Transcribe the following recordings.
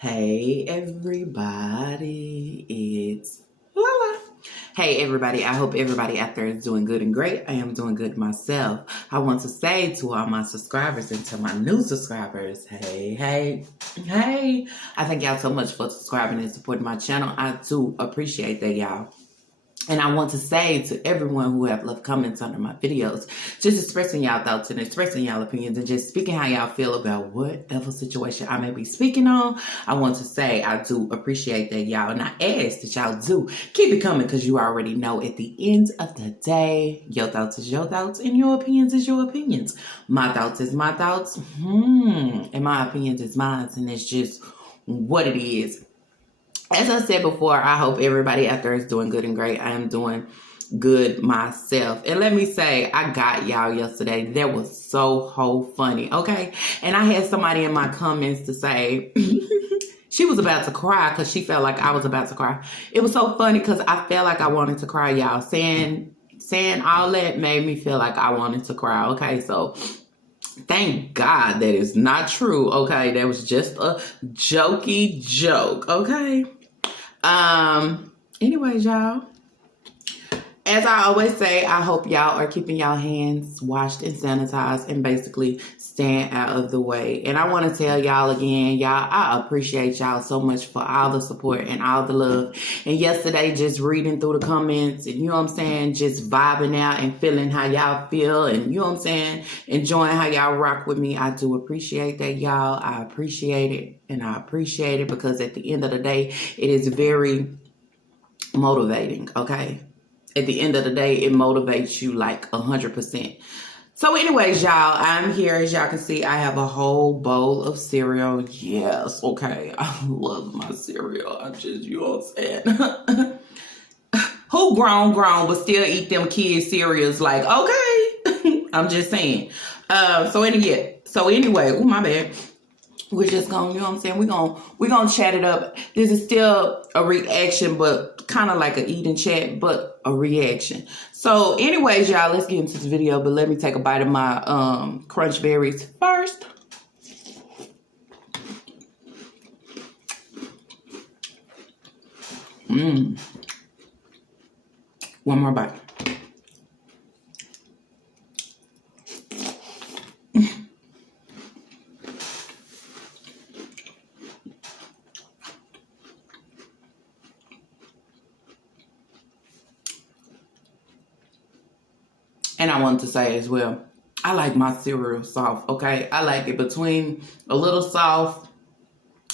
Hey everybody, it's Lala. Hey everybody, I hope everybody out there is doing good and great. I am doing good myself. I want to say to all my subscribers and to my new subscribers, hey. I thank y'all so much for subscribing and supporting my channel. I do appreciate that, y'all. And I want to say to everyone who have left comments under my videos, just expressing y'all thoughts and expressing y'all opinions and just speaking how y'all feel about whatever situation I may be speaking on. I want to say I do appreciate that, y'all. And I ask that y'all do keep it coming because you already know at the end of the day, your thoughts is your thoughts and your opinions is your opinions. My thoughts is my thoughts. And my opinions is mine. And it's just what it is. As I said before, I hope everybody out there is doing good and great. I am doing good myself. And let me say, I got y'all yesterday. That was so funny, okay? And I had somebody in my comments to say she was about to cry because she felt like I was about to cry. It was so funny because I felt like I wanted to cry, y'all. Saying all that made me feel like I wanted to cry, okay? So thank God that is not true, okay? That was just a jokey joke, okay? Anyways, y'all, as I always say, I hope y'all are keeping y'all hands washed and sanitized and basically staying out of the way. And I want to tell y'all again, y'all, I appreciate y'all so much for all the support and all the love. And yesterday, just reading through the comments and, you know what I'm saying, just vibing out and feeling how y'all feel and, you know what I'm saying, enjoying how y'all rock with me. I do appreciate that, y'all. I appreciate it. And I appreciate it because at the end of the day, it is very motivating, okay? At the end of the day, it motivates you like 100%. So anyways, y'all, I'm here. As y'all can see, I have a whole bowl of cereal. Yes, okay. I love my cereal. I just, you know what I'm saying? Who grown, but still eat them kids' cereals? Like, okay. I'm just saying. So anyway, oh, my bad. We're just gonna, you know what I'm saying? We're gonna chat it up. This is still a reaction, but kind of like an eating chat, but a reaction. So anyways, y'all, let's get into this video, but let me take a bite of my crunch berries first. One more bite. And I wanted to say as well, I like my cereal soft, okay? I like it between a little soft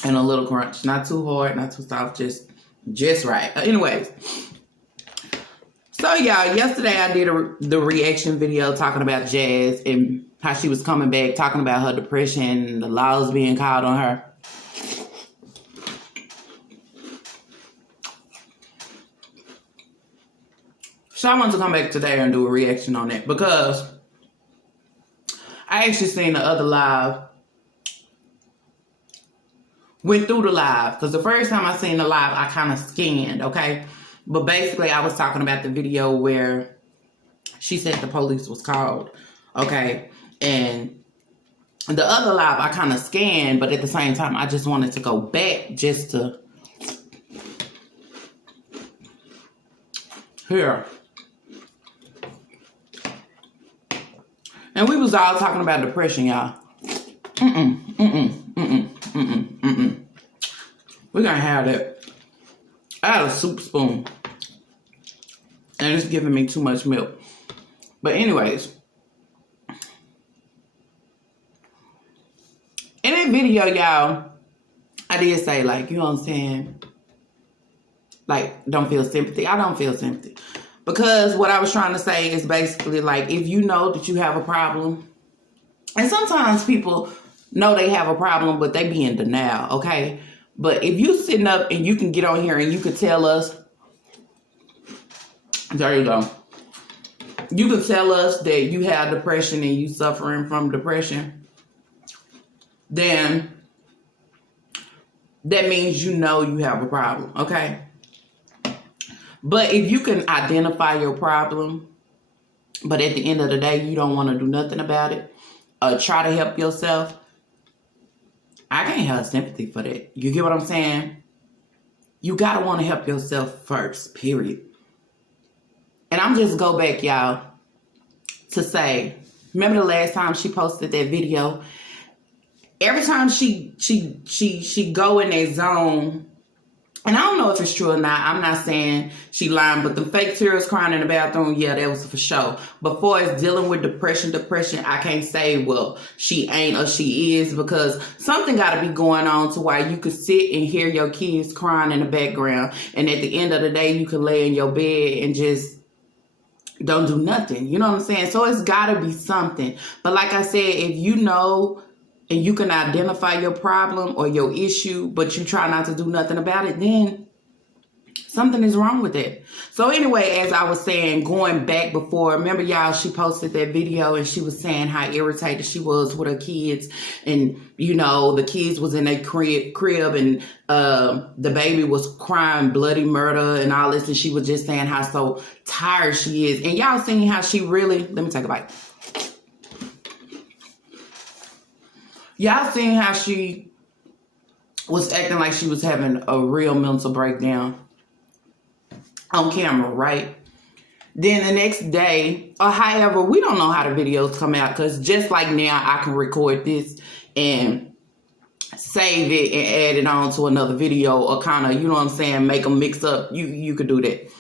and a little crunch. Not too hard, not too soft, just right. Anyways, so y'all, yesterday I did the reaction video talking about Jazz and how she was coming back, talking about her depression, the laws being called on her. So I want to come back today and do a reaction on that because I actually seen the other live, went through the live, because the first time I seen the live, I kind of scanned, okay? But basically, I was talking about the video where she said the police was called, okay? And the other live, I kind of scanned, but at the same time, I just wanted to go back just to hear. And we was all talking about depression, y'all. We're gonna have that. I had a soup spoon. And it's giving me too much milk. But anyways. In that video, y'all, I did say, like, you know what I'm saying? Like, don't feel sympathy. I don't feel sympathy. Because what I was trying to say is basically like, if you know that you have a problem, and sometimes people know they have a problem, but they be in denial, okay? But if you sitting up and you can get on here and you can tell us, there you go. You can tell us that you have depression and you suffering from depression, then that means you know you have a problem, okay? But if you can identify your problem, but at the end of the day, you don't want to do nothing about it, try to help yourself, I can't have sympathy for that. You get what I'm saying? You gotta want to help yourself first, period. And I'm just go back, y'all, to say, remember the last time she posted that video? Every time she go in that zone, and I don't know if it's true or not. I'm not saying she lying, but the fake tears crying in the bathroom, yeah, that was for sure. Before it's dealing with depression, I can't say, well, she ain't or she is, because something got to be going on to why you could sit and hear your kids crying in the background, and at the end of the day, you could lay in your bed and just don't do nothing. You know what I'm saying? So it's got to be something. But like I said, if you know and you can identify your problem or your issue, but you try not to do nothing about it, then something is wrong with it. So anyway, as I was saying, going back before, remember y'all, she posted that video and she was saying how irritated she was with her kids. And, you know, the kids was in a crib and the baby was crying bloody murder and all this. And she was just saying how so tired she is. And y'all seen how she really, let me take a bite. Y'all seen how she was acting like she was having a real mental breakdown on camera, right? Then the next day, or however, we don't know how the videos come out, because just like now, I can record this and save it and add it on to another video, or kind of, you know what I'm saying, make them mix up. You could do that.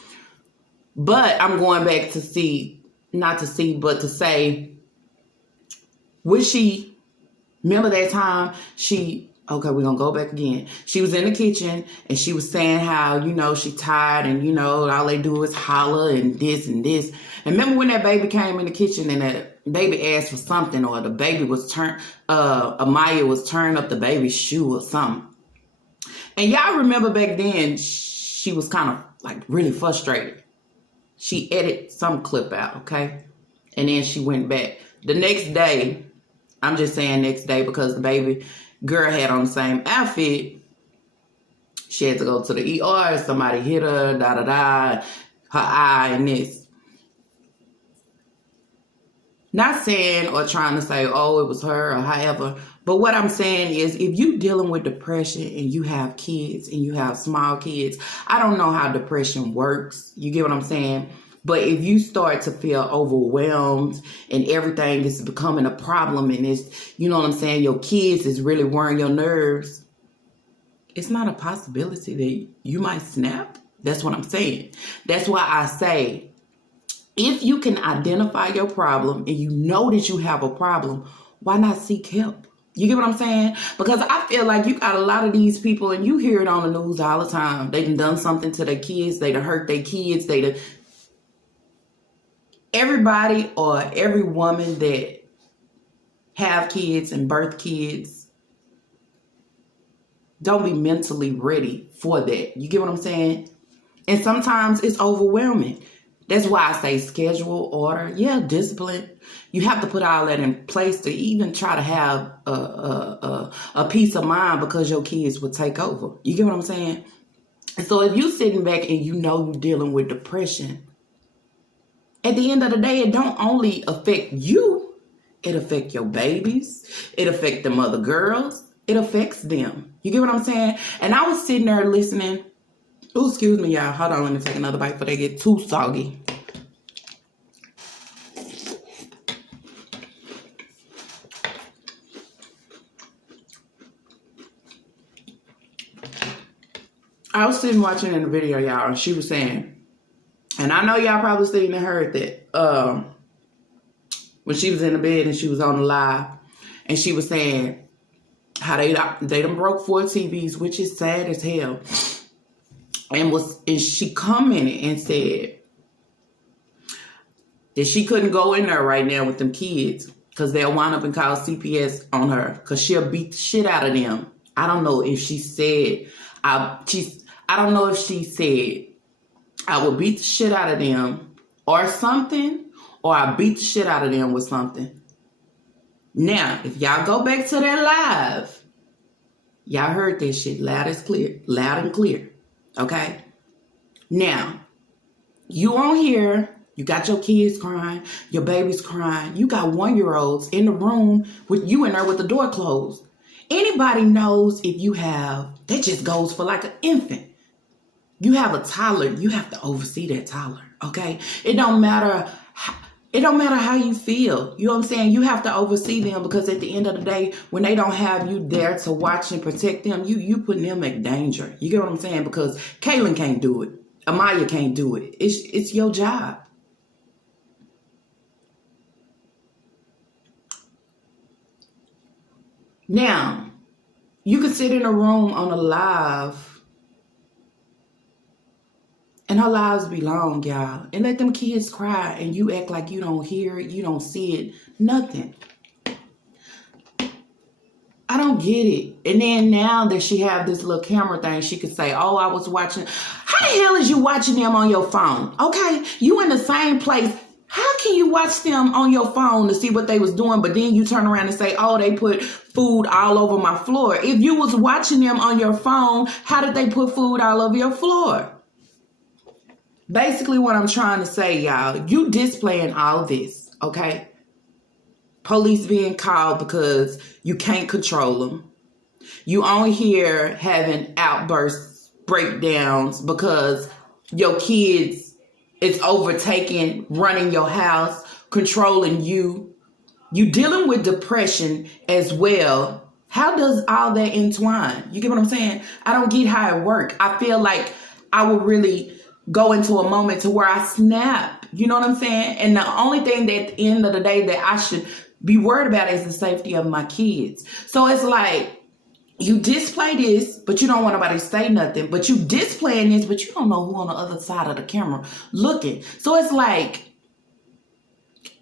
But I'm going back to see, not to see, but to say, was she... Remember that time okay, we're going to go back again. She was in the kitchen and she was saying how, you know, she tired and, you know, all they do is holler and this and this. And remember when that baby came in the kitchen and that baby asked for something, or the baby was Amaya was turning up the baby's shoe or something. And y'all remember back then, she was kind of like really frustrated. She edited some clip out, okay? And then she went back. The next day, I'm just saying next day because the baby girl had on the same outfit. She had to go to the ER. Somebody hit her, her eye and this. Not saying or trying to say, oh, it was her or however. But what I'm saying is, if you dealing with depression and you have kids and you have small kids, I don't know how depression works. You get what I'm saying? But if you start to feel overwhelmed and everything is becoming a problem and it's, you know what I'm saying, your kids is really wearing your nerves, it's not a possibility that you might snap. That's what I'm saying. That's why I say, if you can identify your problem and you know that you have a problem, why not seek help? You get what I'm saying? Because I feel like you got a lot of these people, and you hear it on the news all the time. They done something to their kids. They done hurt their kids. Everybody or every woman that have kids and birth kids, don't be mentally ready for that. You get what I'm saying? And sometimes it's overwhelming. That's why I say schedule, order, discipline. You have to put all that in place to even try to have a peace of mind, because your kids will take over. You get what I'm saying? And so if you sitting back and you know you're dealing with depression, at the end of the day, it don't only affect you. It affects your babies. It affects them other girls. It affects them. You get what I'm saying? And I was sitting there listening. Oh, excuse me, y'all. Hold on. Let me take another bite before they get too soggy. I was sitting watching in the video, y'all, and she was saying, and I know y'all probably seen and heard that when she was in the bed and she was on the live, and she was saying how they done broke 4 TVs, which is sad as hell. And she commented and said that she couldn't go in there right now with them kids because they'll wind up and call CPS on her because she'll beat the shit out of them. I don't know if she said I would beat the shit out of them or something, or I beat the shit out of them with something. Now, if y'all go back to that live, y'all heard that shit loud and clear. Okay? Now, you on here, you got your kids crying, your baby's crying, you got 1-year-olds in the room with you in there with the door closed. Anybody knows if you have, that just goes for like an infant. You have a toddler, you have to oversee that toddler, okay? It don't matter how you feel. You know what I'm saying? You have to oversee them, because at the end of the day, when they don't have you there to watch and protect them, you putting them in danger. You get what I'm saying? Because Kaylin can't do it. Amaya can't do it. It's your job. Now, you can sit in a room on a live, and her lives be long, y'all, and let them kids cry, and you act like you don't hear it, you don't see it, nothing. I don't get it. And then now that she have this little camera thing, she could say, oh, I was watching. How the hell is you watching them on your phone? Okay, you in the same place. How can you watch them on your phone to see what they was doing, but then you turn around and say, oh, they put food all over my floor? If you was watching them on your phone, how did they put food all over your floor? Basically what I'm trying to say, y'all, you displaying all this, okay? Police being called because you can't control them. You on here having outbursts, breakdowns because your kids is overtaking, running your house, controlling you. You dealing with depression as well. How does all that entwine? You get what I'm saying? I don't get how it works. I feel like I would really go into a moment to where I snap. You know what I'm saying? And the only thing that at the end of the day that I should be worried about is the safety of my kids. So it's like, you display this, but you don't want nobody to say nothing. But you displaying this, but you don't know who on the other side of the camera looking. So it's like,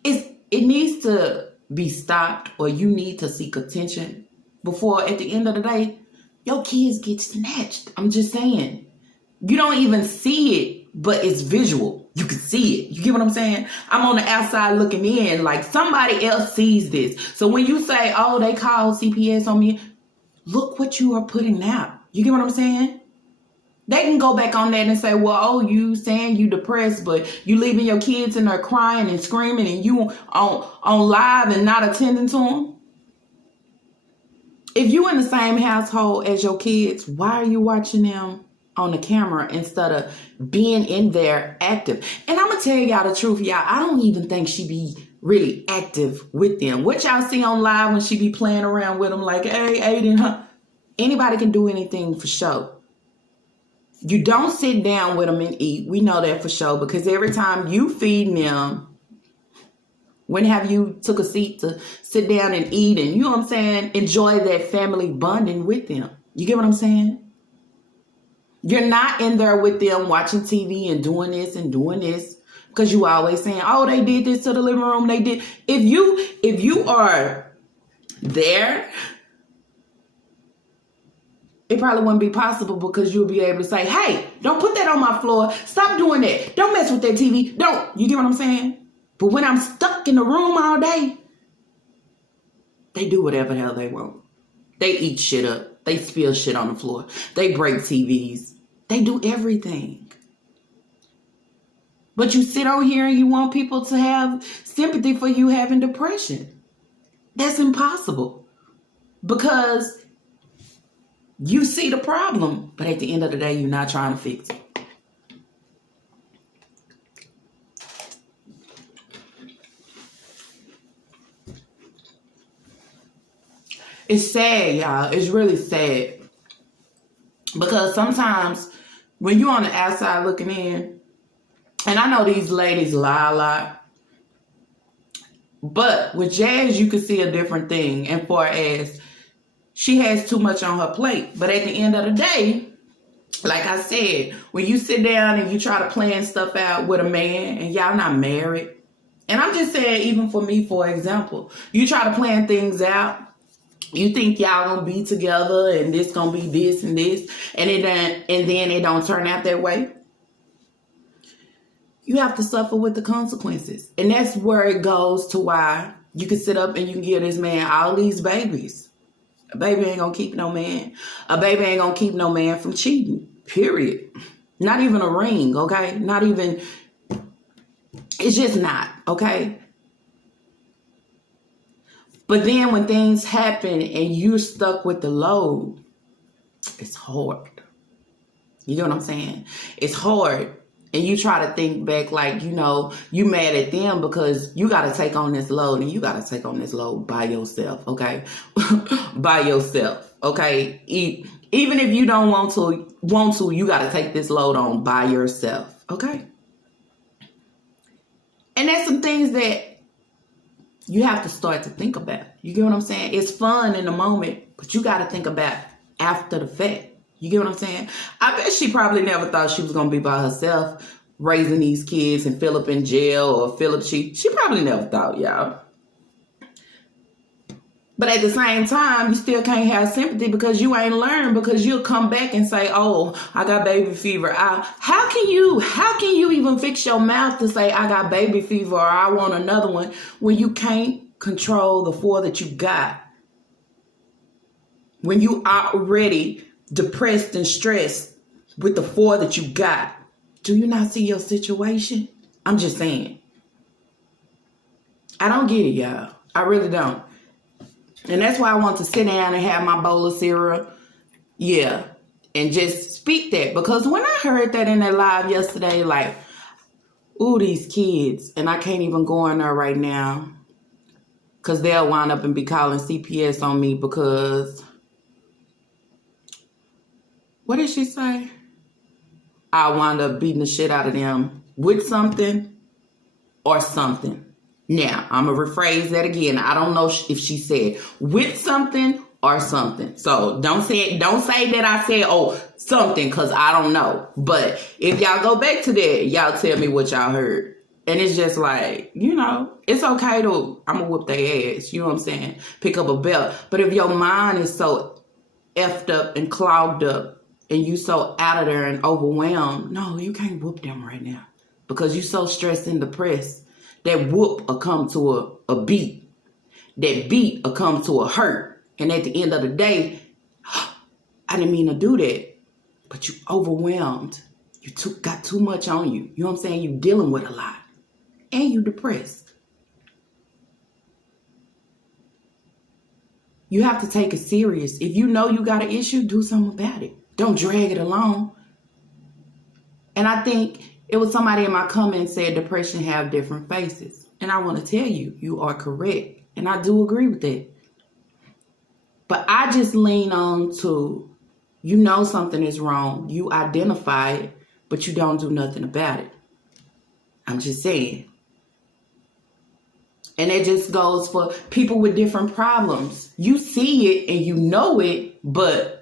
it needs to be stopped, or you need to seek attention before at the end of the day, your kids get snatched. I'm just saying. You don't even see it, but it's visual. You can see it. You get what I'm saying? I'm on the outside looking in, like somebody else sees this. So when you say, oh, they called CPS on me, look what you are putting out. You get what I'm saying? They can go back on that and say, well, oh, you saying you depressed, but you leaving your kids in there crying and screaming, and you on live and not attending to them. If you in the same household as your kids, why are you watching them on the camera instead of being in there active? And I'm going to tell y'all the truth, y'all. I don't even think she be really active with them. What y'all see on live when she be playing around with them like, hey, Aiden, huh? Anybody can do anything for sure. You don't sit down with them and eat. We know that for sure, because every time you feed them, when have you took a seat to sit down and eat and, you know what I'm saying, enjoy that family bonding with them? You get what I'm saying? You're not in there with them watching TV and doing this and doing this, because you always saying, oh, they did this to the living room. They did. If you are there, it probably wouldn't be possible, because you'll be able to say, hey, don't put that on my floor. Stop doing that. Don't mess with that TV. Don't. You get what I'm saying? But when I'm stuck in the room all day, they do whatever the hell they want. They eat shit up. They spill shit on the floor. They break TVs. They do everything. But you sit on here and you want people to have sympathy for you having depression. That's impossible, because you see the problem, but at the end of the day, you're not trying to fix it. It's sad, y'all. It's really sad. Because sometimes when you're on the outside looking in, and I know these ladies lie a lot, but with Jazz, you can see a different thing. And far as she has too much on her plate. But at the end of the day, like I said, when you sit down and you try to plan stuff out with a man and y'all not married, and I'm just saying, even for me, for example, you try to plan things out. You think y'all gonna be together and this gonna be this and this, and then it don't turn out that way. You have to suffer with the consequences. And that's where it goes to why you can sit up and you can give this man all these babies. A baby ain't gonna keep no man. A baby ain't gonna keep no man from cheating, period. Not even a ring, okay? Not even, it's just not, okay? But then when things happen and you're stuck with the load, it's hard. You know what I'm saying? It's hard. And you try to think back like, you know, you mad at them because you got to take on this load, and you got to take on this load by yourself, okay? By yourself, okay? Even if you don't want to, you got to take this load on by yourself, okay? And there's some things that you have to start to think about. You get what I'm saying? It's fun in the moment, but you got to think about after the fact. You get what I'm saying? I bet she probably never thought she was going to be by herself raising these kids and Philip in jail, or Philip, she probably never thought, y'all. But at the same time, you still can't have sympathy because you ain't learned, because you'll come back and say, oh, I got baby fever. How can you even fix your mouth to say I got baby fever or I want another one when you can't control the 4 that you got? When you are already depressed and stressed with the 4 that you got. Do you not see your situation? I'm just saying. I don't get it, y'all. I really don't. And that's why I want to sit down and have my bowl of cereal. Yeah. And just speak that. Because when I heard that in that live yesterday, like, ooh, these kids. And I can't even go in there right now, because they'll wind up and be calling CPS on me because... What did she say? I wound up beating the shit out of them with something or something. Now, I'm going to rephrase that again. I don't know if she said with something or something. So don't say that I said, oh, something, because I don't know. But if y'all go back to that, y'all tell me what y'all heard. And it's just like, you know, it's okay to, I'm going to whoop their ass. You know what I'm saying? Pick up a belt. But if your mind is so effed up and clogged up, and you so out of there and overwhelmed, no, you can't whoop them right now, because you so stressed and depressed. That whoop will come to a beat. That beat will come to a hurt. And at the end of the day, I didn't mean to do that, but you overwhelmed. You got too much on you. You know what I'm saying? You dealing with a lot, and you depressed. You have to take it serious. If you know you got an issue, do something about it. Don't drag it along. And I think it was somebody in my comments said depression have different faces. And I want to tell you, you are correct. And I do agree with that. But I just lean on to, you know something is wrong. You identify it, but you don't do nothing about it. I'm just saying. And it just goes for people with different problems. You see it and you know it, but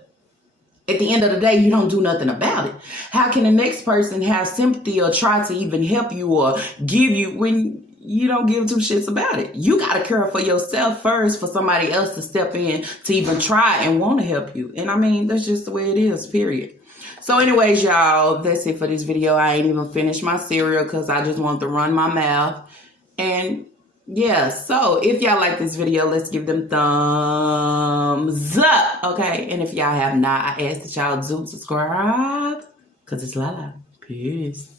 at the end of the day, you don't do nothing about it. How can the next person have sympathy or try to even help you or give you when you don't give 2 shits about it? You got to care for yourself first for somebody else to step in to even try and want to help you. And I mean, that's just the way it is, period. So anyways, y'all, that's it for this video. I ain't even finished my cereal because I just want to run my mouth. And yeah, so if y'all like this video, let's give them thumbs up, okay? And if y'all have not, I ask that y'all do subscribe, because it's Lala. Peace.